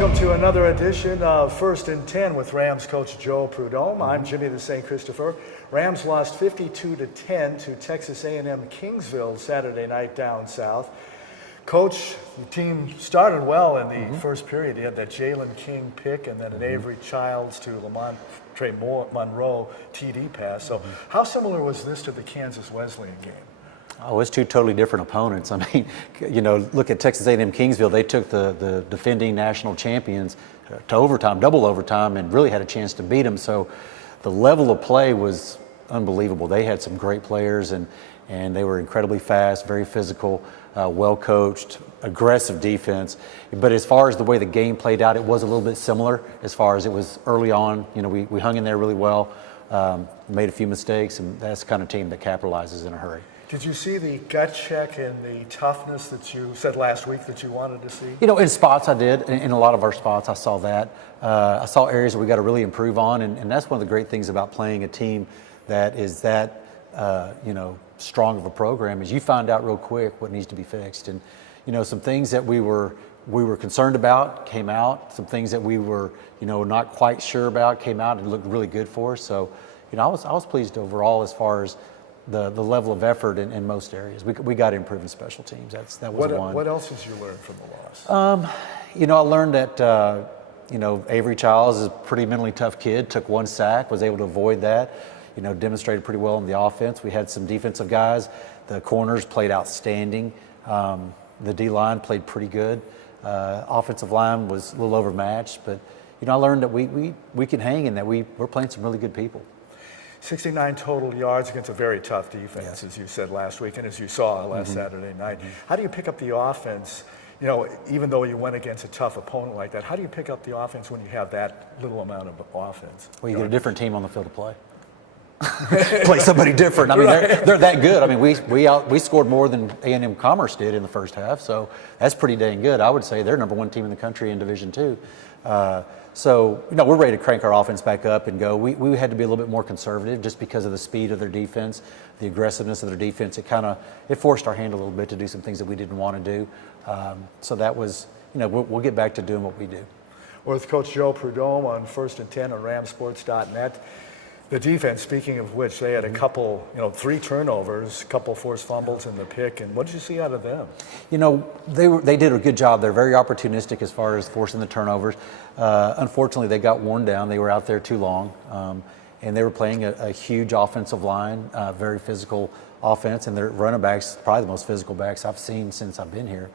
Welcome to another edition of First and 10 with Rams coach Joe Prud'homme. I'm Jimmy the St. Christopher. Rams lost 52-10 to Texas A&M Kingsville Saturday night down south. Coach, the team started well in the first period. You had that Jalen King pick and then an Avery Childs to Lamontre Monroe TD pass. So how similar was this to the Kansas Wesleyan game? Oh, it's two totally different opponents. I mean, you know, look at Texas A&M Kingsville. They took the defending national champions to overtime, double overtime, and really had a chance to beat them. So the level of play was unbelievable. They had some great players, and they were incredibly fast, very physical, well coached, aggressive defense. But as far as the way the game played out, it was a little bit similar as far as it was early on. You know, we hung in there really well, made a few mistakes, and that's the kind of team that capitalizes in a hurry. Did you see the gut check and the toughness that you said last week that you wanted to see? You know, in spots I did. In a lot of our spots I saw that. I saw areas that we got to really improve on, and that's one of the great things about playing a team that is that, you know, strong of a program is you find out real quick what needs to be fixed. And, you know, some things that we were concerned about came out. Some things that we were, you know, not quite sure about came out and looked really good for us. So, you know, I was pleased overall as far as the level of effort in most areas. We got to improve in special teams. That was one. What else did you learn from the loss? You know, I learned that, you know, Avery Childs is a pretty mentally tough kid, took one sack, was able to avoid that, you know, demonstrated pretty well in the offense. We had some defensive guys. The corners played outstanding. The D-line played pretty good. Offensive line was a little overmatched, but, you know, I learned that we can hang and that we're playing some really good people. 69 total yards against a very tough defense, as you said last week, and as you saw last Saturday night. How do you pick up the offense? You know, even though you went against a tough opponent like that, how do you pick up the offense when you have that little amount of offense? Well, you get a different team on the field to play. Play somebody different. I mean, they're that good. I mean, we scored more than A&M Commerce did in the first half, so that's pretty dang good. I would say they're number one team in the country in Division II. So, you know, we're ready to crank our offense back up and go. We had to be a little bit more conservative just because of the speed of their defense, the aggressiveness of their defense. It forced our hand a little bit to do some things that we didn't want to do. So that was, you know, we'll get back to doing what we do. We're with Coach Joe Prud'homme on First and 10 on ramsports.net. The defense, speaking of which, they had a couple, you know, 3 turnovers, a couple forced fumbles in the pick. And what did you see out of them? You know, they did a good job. They're very opportunistic as far as forcing the turnovers. Unfortunately, they got worn down. They were out there too long. And they were playing a huge offensive line, very physical offense. And their running backs, probably the most physical backs I've seen since I've been here.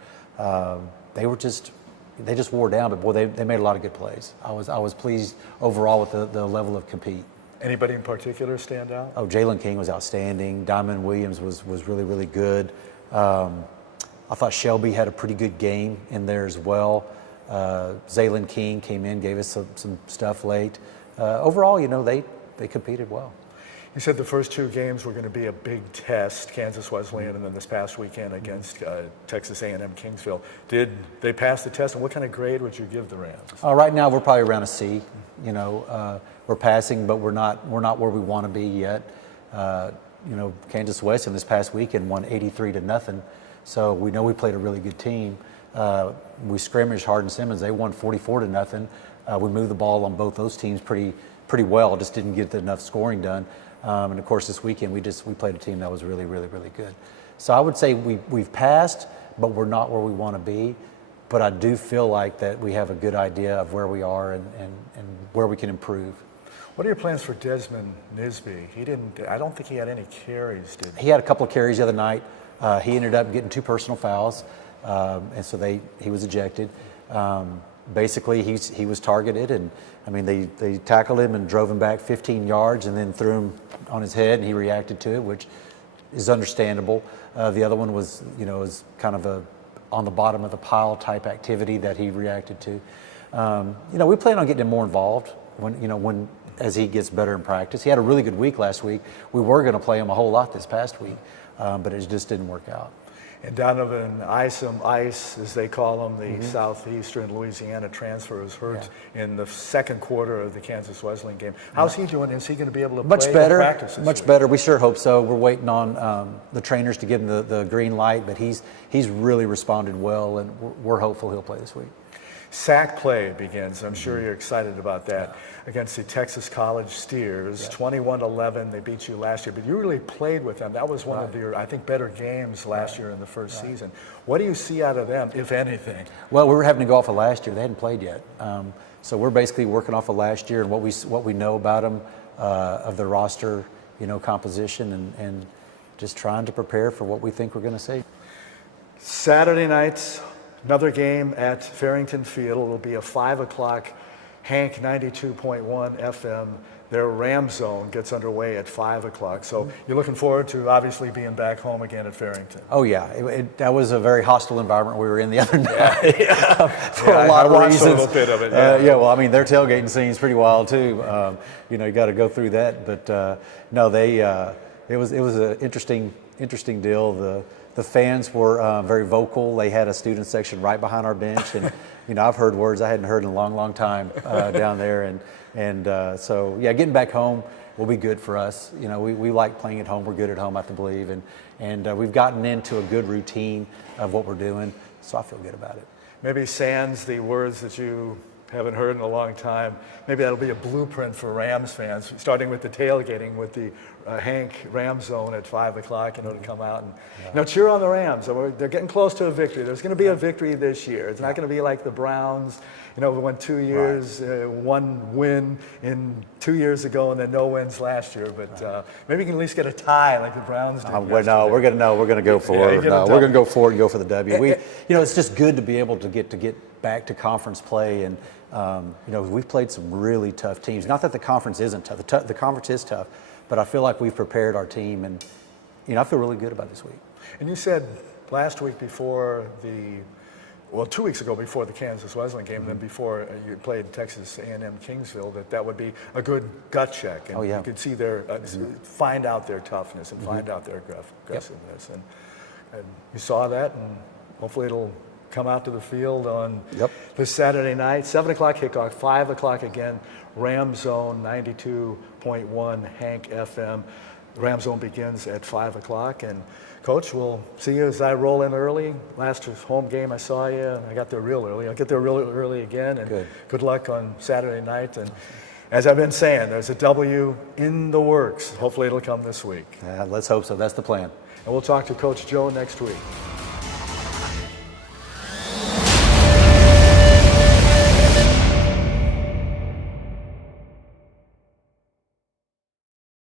They just wore down. But, boy, they made a lot of good plays. I was pleased overall with the level of compete. Anybody in particular stand out? Oh, Jalen King was outstanding. Diamond Williams was really, really good. I thought Shelby had a pretty good game in there as well. Jalen King came in, gave us some stuff late. Overall, you know, they competed well. You said the first 2 games were going to be a big test, Kansas Wesleyan, and then this past weekend against Texas A&M Kingsville. Did they pass the test, and what kind of grade would you give the Rams? Right now, we're probably around a C. You know, we're passing, but we're not where we want to be yet. You know, Kansas Wesleyan this past weekend won 83-0, so we know we played a really good team. We scrimmaged Hardin-Simmons; they won 44-0. We moved the ball on both those teams pretty well. Just didn't get enough scoring done. And of course, this weekend we played a team that was really, really, really good. So I would say we've passed, but we're not where we want to be. But I do feel like that we have a good idea of where we are and where we can improve. What are your plans for Desmond Nisby? I don't think he had any carries, did he? He had a couple of carries the other night. He ended up getting 2 personal fouls, and so he was ejected. Basically, he was targeted, and I mean they tackled him and drove him back 15 yards, and then threw him on his head, and he reacted to it, which is understandable. The other one was, you know, is kind of a on the bottom of the pile type activity that he reacted to. You know, we plan on getting him more involved as he gets better in practice. He had a really good week last week. We were going to play him a whole lot this past week, but it just didn't work out. And Donovan Isom, Ice, as they call him, the Southeastern Louisiana transfer, was hurt in the second quarter of the Kansas Wesleyan game. How's he doing? Is he going to be able to play in practice this week? Better. We sure hope so. We're waiting on the trainers to give him the green light, but he's really responded well, and we're hopeful he'll play this week. SAC play begins. I'm sure you're excited about that against the Texas College Steers. 21-11, they beat you last year, but you really played with them. That was one of your, I think, better games last year in the first season. What do you see out of them, if anything? Well, we were having to go off of last year. They hadn't played yet. So we're basically working off of last year and what we know about them, of the roster, composition, and just trying to prepare for what we think we're going to see. Saturday night, another game at Farrington Field. It'll be a 5 o'clock Hank 92.1 FM. Their Ram Zone gets underway at 5 o'clock. So you're looking forward to obviously being back home again at Farrington. Oh, yeah. That was a very hostile environment we were in the other night for a lot of reasons. I watched a little bit of it. Well, I mean, their tailgating scene's pretty wild, too. You got to go through that. But, no, it was an interesting deal. The fans were very vocal. They had a student section right behind our bench, and I've heard words I hadn't heard in a long, long time down there, and so getting back home will be good for us. We like playing at home. We're good at home, I believe, and we've gotten into a good routine of what we're doing, so I feel good about it. Maybe sans the words that you haven't heard in a long time. Maybe that'll be a blueprint for Rams fans, starting with the tailgating with the Hank Ram Zone at 5 o'clock, to come out and cheer on the Rams. They're getting close to a victory. There's going to be a victory this year. It's not going to be like the Browns, we went 2 years, one win in 2 years ago, and then no wins last year. But maybe you can at least get a tie like the Browns did. We're going to go for it. We're going to go for it and go for the W. It's just good to be able to get back to conference play, and we've played some really tough teams. Not that the conference isn't tough. The conference is tough, but I feel like we've prepared our team, and I feel really good about this week. And you said last week before 2 weeks ago before the Kansas Wesleyan game, and then before you played Texas A&M Kingsville, that would be a good gut check, and you could see find out their toughness and find out their aggressiveness, and you saw that, and hopefully it'll come out to the field on this Saturday night. 7 o'clock kickoff, 5 o'clock again, Ram Zone 92.1 Hank FM. Ram Zone begins at 5 o'clock. And Coach, we'll see you as I roll in early. Last home game I saw you, I got there real early. I'll get there real early again. And good luck on Saturday night. And as I've been saying, there's a W in the works. Hopefully it'll come this week. Let's hope so. That's the plan. And we'll talk to Coach Joe next week.